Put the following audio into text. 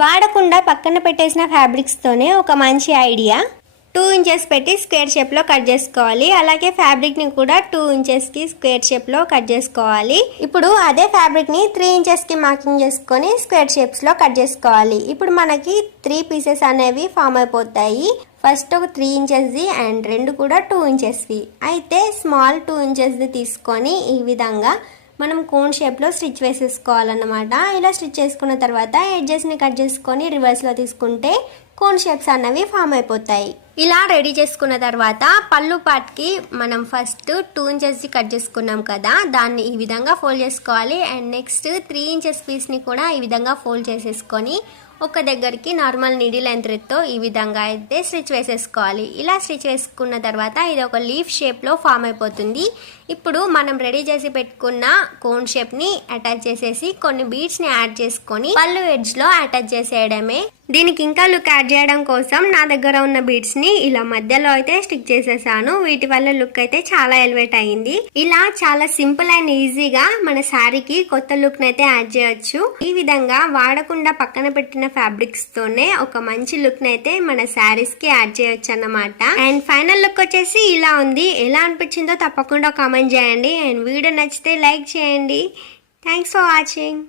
వాడకుండా పక్కన పెట్టేసిన ఫ్యాబ్రిక్స్తోనే ఒక మంచి ఐడియా. 2 ఇంచెస్ పెట్టి స్క్వేర్ షేప్లో కట్ చేసుకోవాలి. అలాగే ఫ్యాబ్రిక్ని కూడా 2 ఇంచెస్కి స్క్వేర్ షేప్లో కట్ చేసుకోవాలి. ఇప్పుడు అదే ఫ్యాబ్రిక్ని 3 ఇంచెస్కి మార్కింగ్ చేసుకొని స్క్వేర్ షేప్స్లో కట్ చేసుకోవాలి. ఇప్పుడు మనకి 3 పీసెస్ అనేవి ఫామ్ అయిపోతాయి. ఫస్ట్ ఒక 3 ఇంచెస్ది అండ్ 2 కూడా 2 ఇంచెస్వి. అయితే స్మాల్ 2 ఇంచెస్ది తీసుకొని ఈ విధంగా మనం కోన్ షేప్లో స్టిచ్ వేసేసుకోవాలన్నమాట. ఇలా స్టిచ్ చేసుకున్న తర్వాత ఎడ్జెస్ని కట్ చేసుకొని రివర్స్లో తీసుకుంటే కోన్ షేప్స్ అన్నవి ఫామ్ అయిపోతాయి. ఇలా రెడీ చేసుకున్న తర్వాత పళ్ళు పార్ట్కి మనం ఫస్ట్ 2 ఇంచెస్ది కట్ చేసుకున్నాం కదా, దాన్ని ఈ విధంగా ఫోల్డ్ చేసుకోవాలి. అండ్ నెక్స్ట్ 3 ఇంచెస్ పీస్ని కూడా ఈ విధంగా ఫోల్డ్ చేసేసుకొని ఒక దగ్గరికి నార్మల్ నీడిల్ అండ్ థ్రెడ్తో ఈ విధంగా అయితే స్టిచ్ వేసేసుకోవాలి. ఇలా స్టిచ్ వేసుకున్న తర్వాత ఇది ఒక లీఫ్ షేప్లో ఫామ్ అయిపోతుంది. ఇప్పుడు మనం రెడీ చేసి పెట్టుకున్న కోన్ షేప్ని అటాచ్ చేసేసి కొన్ని బీడ్స్ని యాడ్ చేసుకొని పళ్ళు ఎడ్జ్లో అటాచ్ చేసేయడమే. దీనికి ఇంకా లుక్ యాడ్ చేయడం కోసం నా దగ్గర ఉన్న బీడ్స్ని ఇలా మధ్యలో అయితే స్టిక్ చేసేసాను. వీటి వల్ల లుక్ అయితే చాలా ఎలివేట్ అయ్యింది. ఇలా చాలా సింపుల్ అండ్ ఈజీగా మన శారీకి కొత్త లుక్ అయితే యాడ్ చేయొచ్చు. ఈ విధంగా వాడకుండా పక్కన పెట్టిన ఫ్యాబ్రిక్స్ తోనే ఒక మంచి లుక్ అయితే మన శారీస్ కి యాడ్ చేయొచ్చు అన్నమాట. అండ్ ఫైనల్ లుక్ వచ్చేసి ఇలా ఉంది. ఎలా అనిపించిందో తప్పకుండా కామెంట్ చేయండి. అండ్ వీడియో నచ్చితే లైక్ చేయండి. Thanks for watching.